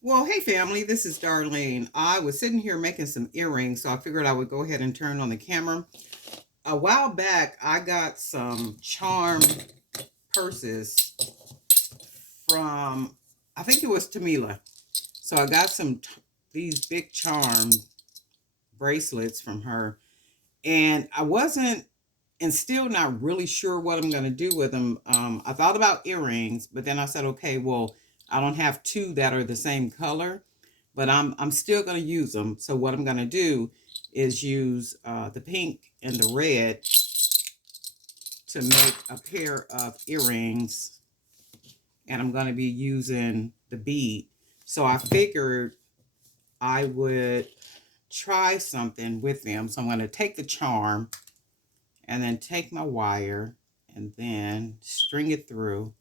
Well, hey family, this is Darlene. I was sitting here making some earrings, so I figured I would go ahead and turn on the camera. A while back, I got some charm purses from, I think it was Tamila. So I got these big charm bracelets from her, and I wasn't and still not really sure what I'm going to do with them. I thought about earrings, but then I said, okay, well, I don't have two that are the same color, but I'm still going to use them. So what I'm going to do is use the pink and the red to make a pair of earrings, and I'm going to be using the bead. So I figured I would try something with them. So I'm going to take the charm and then take my wire and then string it through.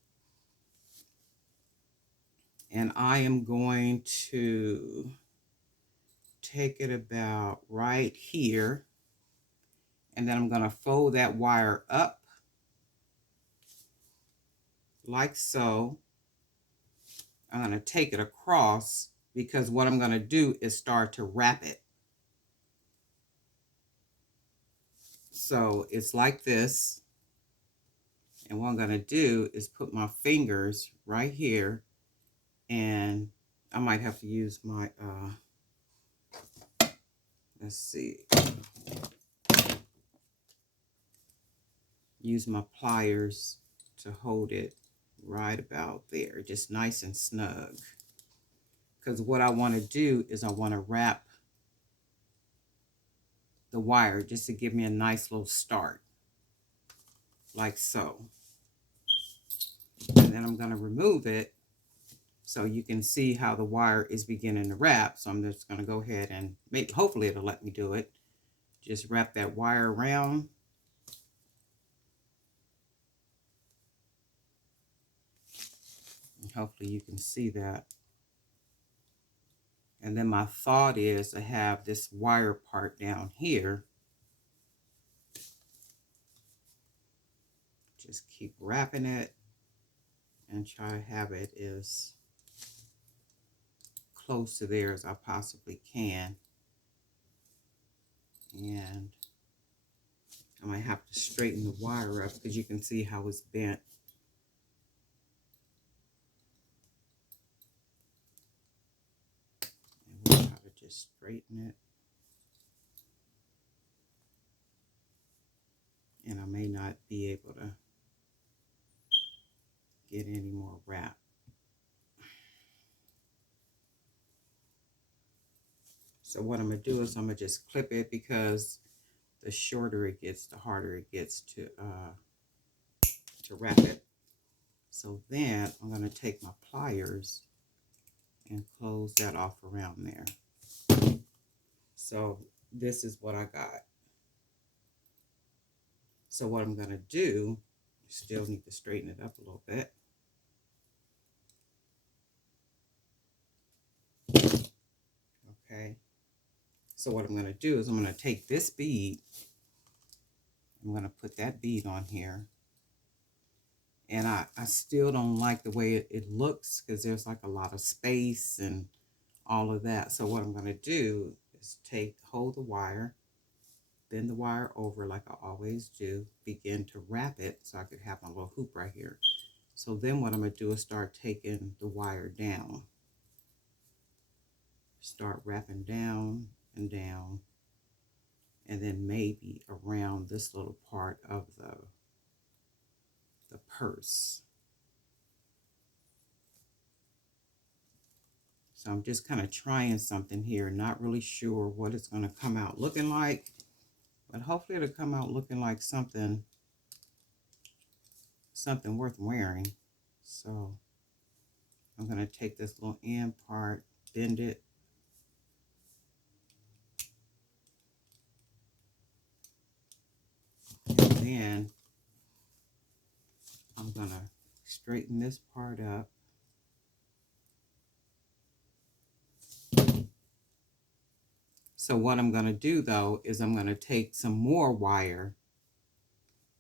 And I am going to take it about right here. And then I'm going to fold that wire up like so. I'm going to take it across because what I'm going to do is start to wrap it. So it's like this. And what I'm going to do is put my fingers right here, and I might have to use my, let's see, use my pliers to hold it right about there, just nice and snug. Because what I want to do is I want to wrap the wire just to give me a nice little start, like so. And then I'm going to remove it so you can see how the wire is beginning to wrap. So I'm just going to go ahead and hopefully it'll let me do it. Just wrap that wire around. And hopefully you can see that. And then my thought is to have this wire part down here. Just keep wrapping it and try to have it as close to there as I possibly can. And I might have to straighten the wire up because you can see how it's bent. And we'll try to just straighten it. And I may not be able to get any more wrap. So what I'm going to do is I'm going to just clip it, because the shorter it gets, the harder it gets to wrap it. So then I'm going to take my pliers and close that off around there. So this is what I got. So what I'm going to do, still need to straighten it up a little bit. Okay. So what I'm going to do is I'm going to take this bead. I'm going to put that bead on here. And I still don't like the way it looks, because there's like a lot of space and all of that. So what I'm going to do is hold the wire, bend the wire over like I always do, begin to wrap it so I could have my little hoop right here. So then what I'm going to do is start taking the wire down. Start wrapping down and down, and then maybe around this little part of the purse. So I'm just kind of trying something here, not really sure what it's going to come out looking like, but hopefully it'll come out looking like something worth wearing. So I'm going to take this little end part, bend it, and then I'm going to straighten this part up. So what I'm going to do though is I'm going to take some more wire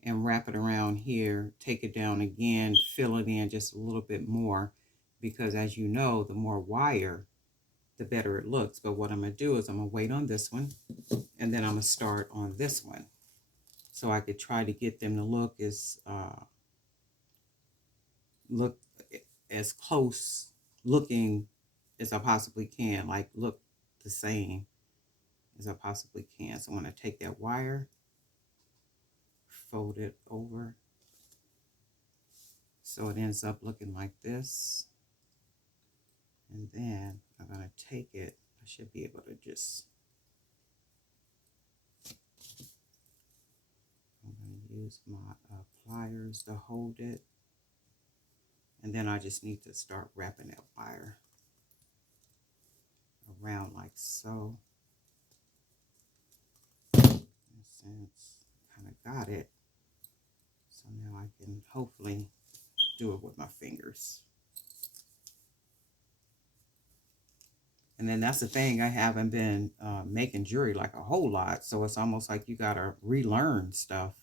and wrap it around here, take it down again, fill it in just a little bit more, because as you know, the more wire, the better it looks. But what I'm going to do is I'm going to wait on this one, and then I'm going to start on this one. So I could try to get them to look as close looking as I possibly can, like look the same as I possibly can. So I'm going to take that wire, fold it over, so it ends up looking like this. And then I'm going to take it, I should be able to just, I'm going to use my pliers to hold it. And then I just need to start wrapping that wire around like so. And since I kind of got it, so now I can hopefully do it with my fingers. And then that's the thing, I haven't been making jewelry like a whole lot, so it's almost like you gotta relearn stuff.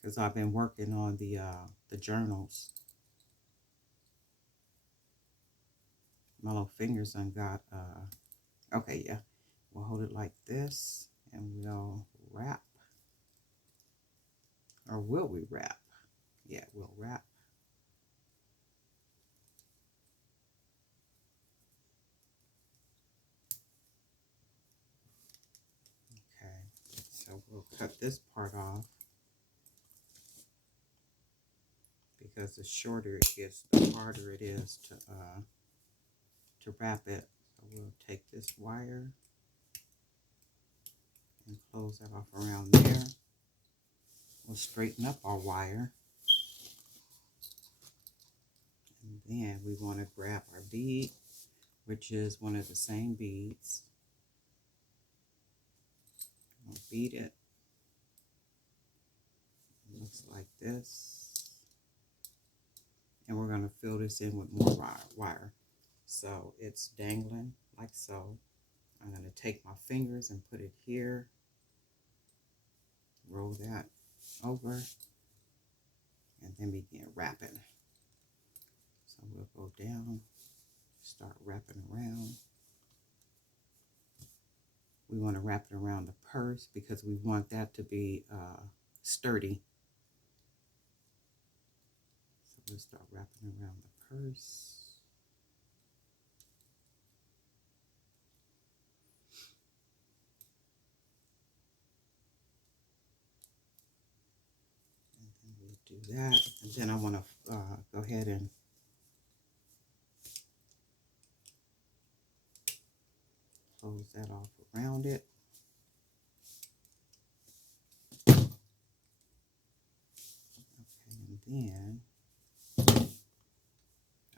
Because I've been working on the journals. My little fingers done got, okay, yeah. We'll hold it like this, and we'll wrap. Or will we wrap? Yeah, we'll wrap. Okay, so we'll cut this part off, because the shorter it gets, the harder it is to wrap it. So we'll take this wire and close that off around there. We'll straighten up our wire. And then we want to grab our bead, which is one of the same beads. We'll bead it. It looks like this. And we're going to fill this in with more wire. So it's dangling like so. I'm going to take my fingers and put it here. Roll that over. And then begin wrapping. So we'll go down, start wrapping around. We want to wrap it around the purse because we want that to be sturdy. So we'll start wrapping around the purse. And then we'll do that. And then I want to go ahead and close that off around it. Okay, and then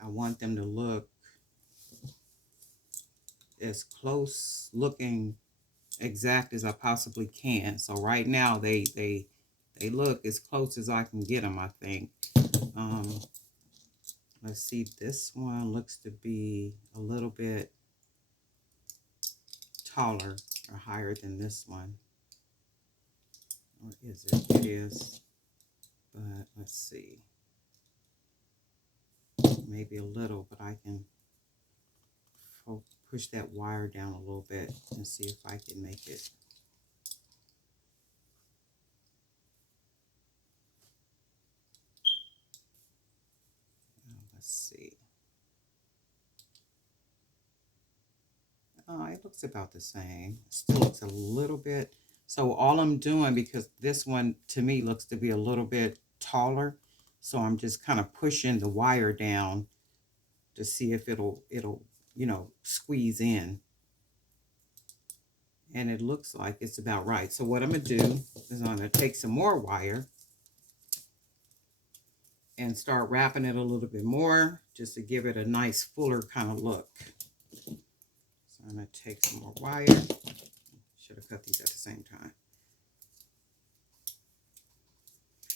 I want them to look as close looking exact as I possibly can. So right now they look as close as I can get them, I think. Let's see, this one looks to be a little bit taller or higher than this one. Or is it? It is. But let's see. Maybe a little, but I can push that wire down a little bit and see if I can make it. Let's see. It looks about the same. Still looks a little bit. So all I'm doing, because this one to me looks to be a little bit taller, so I'm just kind of pushing the wire down to see if it'll you know, squeeze in. And it looks like it's about right. So what I'm going to do is I'm going to take some more wire and start wrapping it a little bit more, just to give it a nice fuller kind of look. So I'm going to take some more wire. Should have cut these at the same time.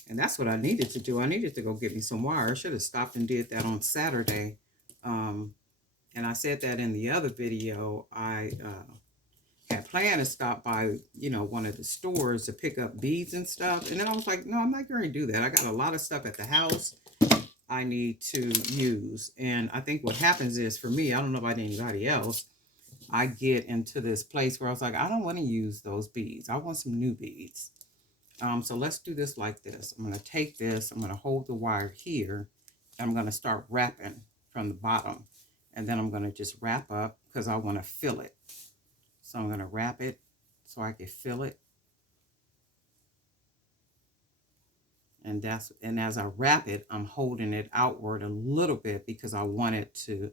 And that's what I needed to do. I needed to go get me some wire. I should have stopped and did that on Saturday. And I said that in the other video. I had planned to stop by, you know, one of the stores to pick up beads and stuff. And then I was like, no, I'm not going to do that. I got a lot of stuff at the house. I need to use. And I think what happens is, for me, I don't know about anybody else, I get into this place where I was like, I don't want to use those beads. I want some new beads. So let's do this like this. I'm going to take this, I'm going to hold the wire here, and I'm going to start wrapping from the bottom. And then I'm going to just wrap up because I want to fill it. So I'm going to wrap it so I can fill it. And as I wrap it, I'm holding it outward a little bit because I want it to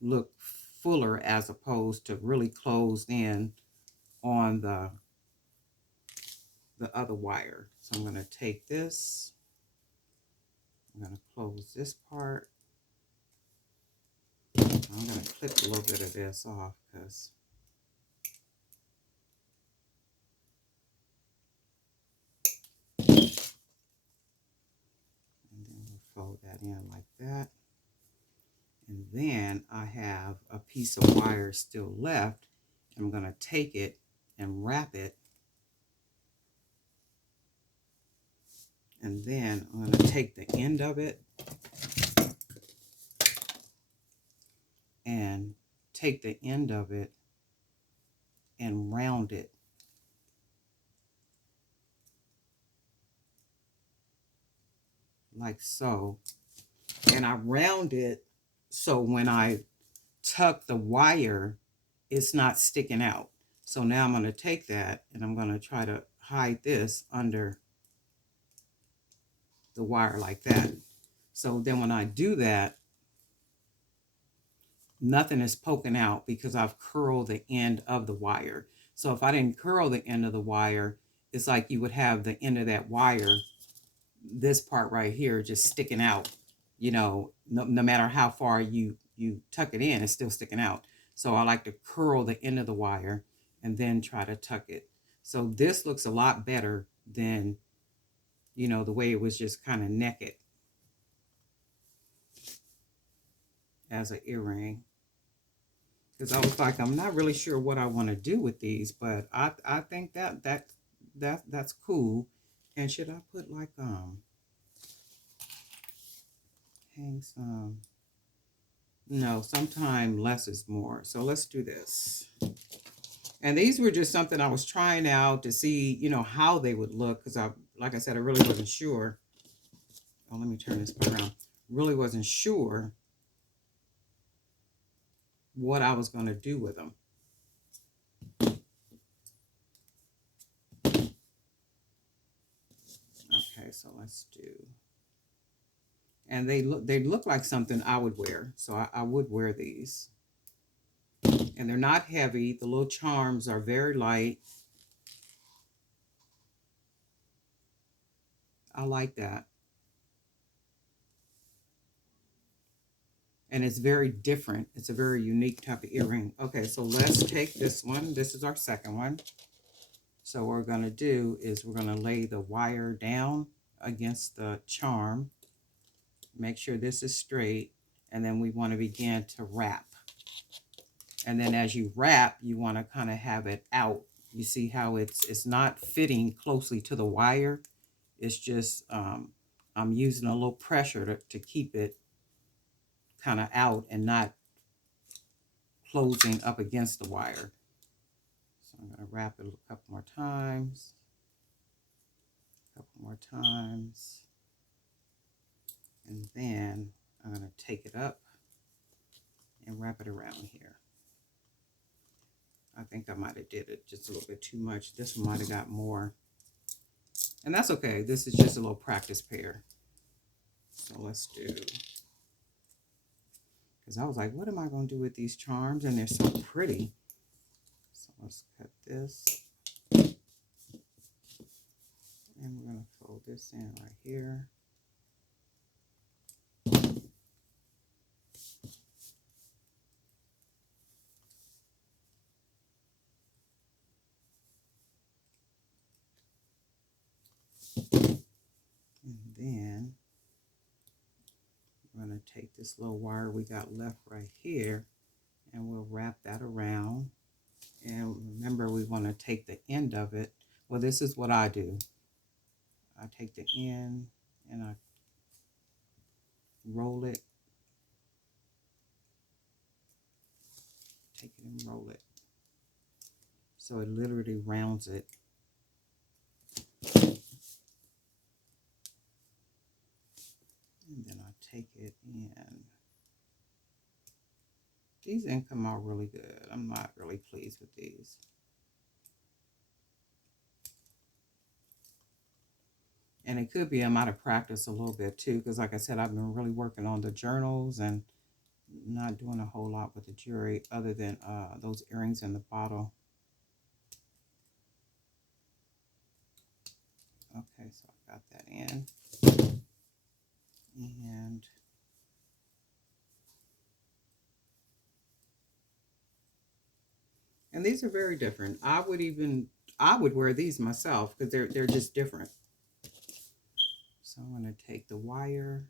look fuller as opposed to really closed in on the other wire. So I'm going to take this, I'm going to close this part. I'm going to clip a little bit of this off because and then we'll fold that in like that. And then I have a piece of wire still left. I'm going to take it and wrap it. And then I'm going to take the end of it and round it. Like so. And I round it so when I tuck the wire, it's not sticking out. So now I'm going to take that and I'm going to try to hide this under the wire like that. So then when I do that, nothing is poking out because I've curled the end of the wire. So if I didn't curl the end of the wire, it's like you would have the end of that wire, this part right here, just sticking out. You know, no matter how far you tuck it in, it's still sticking out. So I like to curl the end of the wire and then try to tuck it. So this looks a lot better than, you know, the way it was just kind of naked as an earring. Because I was like, I'm not really sure what I want to do with these, but I think that's cool. And should I put like hang some? No, sometime less is more. So let's do this. And these were just something I was trying out to see, you know, how they would look. Because like I said, I really wasn't sure. Oh, let me turn this part around. Really wasn't sure what I was going to do with them. Okay, so let's do. And they look like something I would wear. So I would wear these. And they're not heavy. The little charms are very light. I like that. And it's very different. It's a very unique type of earring. Okay, so let's take this one. This is our second one. So what we're going to do is we're going to lay the wire down against the charm. Make sure this is straight. And then we want to begin to wrap. And then as you wrap, you want to kind of have it out. You see how it's not fitting closely to the wire. It's just, I'm using a little pressure to keep it kind of out and not closing up against the wire. So I'm going to wrap it a couple more times. And then I'm going to take it up and wrap it around here. I think I might have did it just a little bit too much. This one might have got more. And that's okay. This is just a little practice pair. So let's do. Because I was like, what am I going to do with these charms? And they're so pretty. So let's cut this. And we're going to fold this in right here. And then we're going to take this little wire we got left right here and we'll wrap that around. And remember, we want to take the end of it. Well, this is what I do. I take the end and I roll it, take it and roll it. So it literally rounds it. And then I take it and these didn't come out really good. I'm not really pleased with these. And it could be I'm out of practice a little bit too, because like I said, I've been really working on the journals and not doing a whole lot with the jewelry other than those earrings in the bottle. Okay, so I got that in. And these are very different. I would wear these myself because they're just different. So I'm going to take the wire.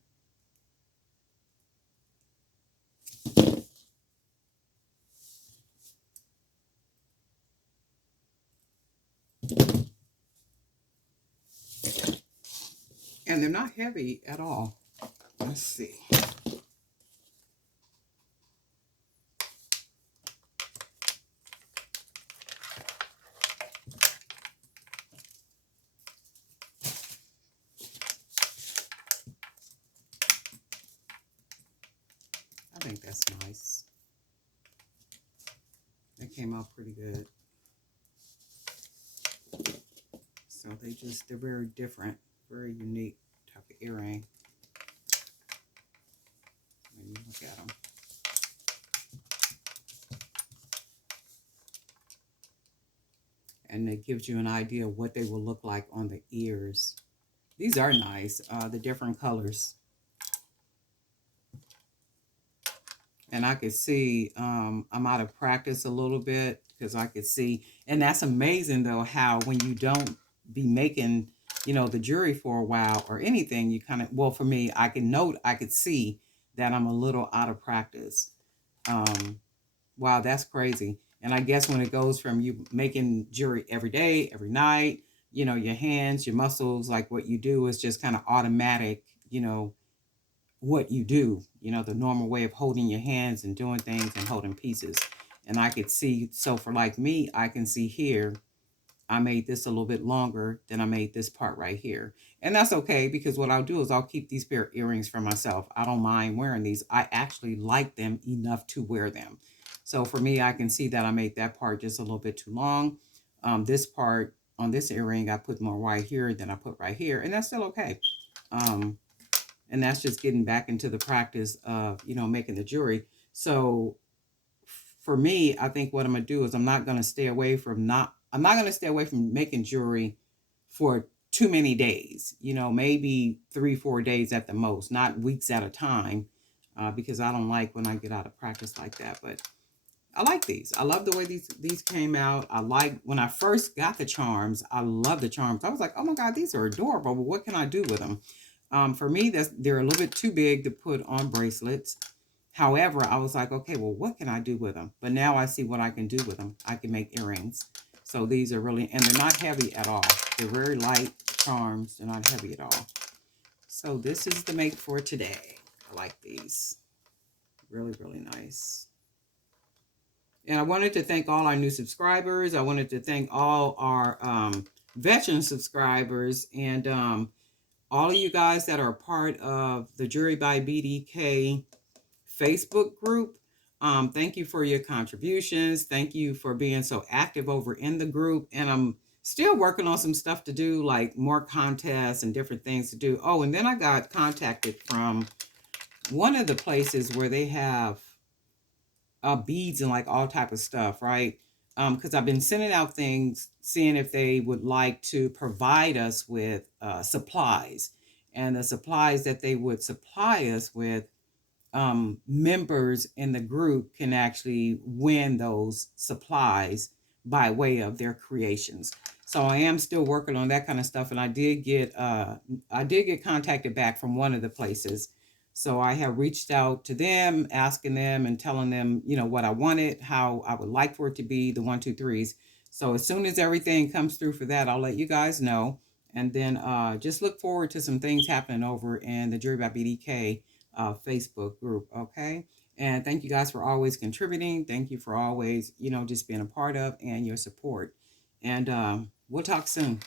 And they're not heavy at all. Let's see. I think that's nice. They came out pretty good. So they're very different, very unique type of earring. When you look at them. And it gives you an idea of what they will look like on the ears. These are nice, the different colors. And I could see I'm out of practice a little bit because I could see, and that's amazing though, how when you don't be making, the jewelry for a while or anything, you kind of, well, for me, I could see that I'm a little out of practice. Wow, that's crazy. And I guess when it goes from you making jewelry every day, every night, your hands, your muscles, like what you do is just kind of automatic, what you do, the normal way of holding your hands and doing things and holding pieces. And I could see, so for like me, I can see here, I made this a little bit longer than I made this part right here. And that's okay, because what I'll do is I'll keep these pair of earrings for myself. I don't mind wearing these. I actually like them enough to wear them. So for me, I can see that I made that part just a little bit too long. This part on this earring, I put more right here than I put right here, and that's still okay. And that's just getting back into the practice of, making the jewelry. So for me, I think what I'm going to do is I'm not going to stay away from making jewelry for too many days, maybe 3-4 days at the most, not weeks at a time, because I don't like when I get out of practice like that. But I like these. I love the way these came out. I like when I first got the charms. I love the charms. I was like, oh my God, these are adorable. But what can I do with them? For me, they're a little bit too big to put on bracelets. However, I was like, okay, well, what can I do with them? But now I see what I can do with them. I can make earrings. So these are really, and they're not heavy at all. They're very light charms. They're not heavy at all. So this is the make for today. I like these. Really, really nice. And I wanted to thank all our new subscribers. I wanted to thank all our veteran subscribers and all of you guys that are a part of the Jewelry by BDK Facebook group. Thank you for your contributions. Thank you for being so active over in the group. And I'm still working on some stuff to do, like more contests and different things to do. Oh, and then I got contacted from one of the places where they have beads and like all type of stuff, right? Because I've been sending out things, seeing if they would like to provide us with supplies. And the supplies that they would supply us with, members in the group can actually win those supplies by way of their creations. So I am still working on that kind of stuff, and I did get contacted back from one of the places. So I have reached out to them, asking them and telling them, what I wanted, how I would like for it to be, the 1, 2, 3s. So as soon as everything comes through for that, I'll let you guys know. And then just look forward to some things happening over in the Jewelry by BDK Facebook group. Okay. And thank you guys for always contributing. Thank you for always, just being a part of and your support. And we'll talk soon.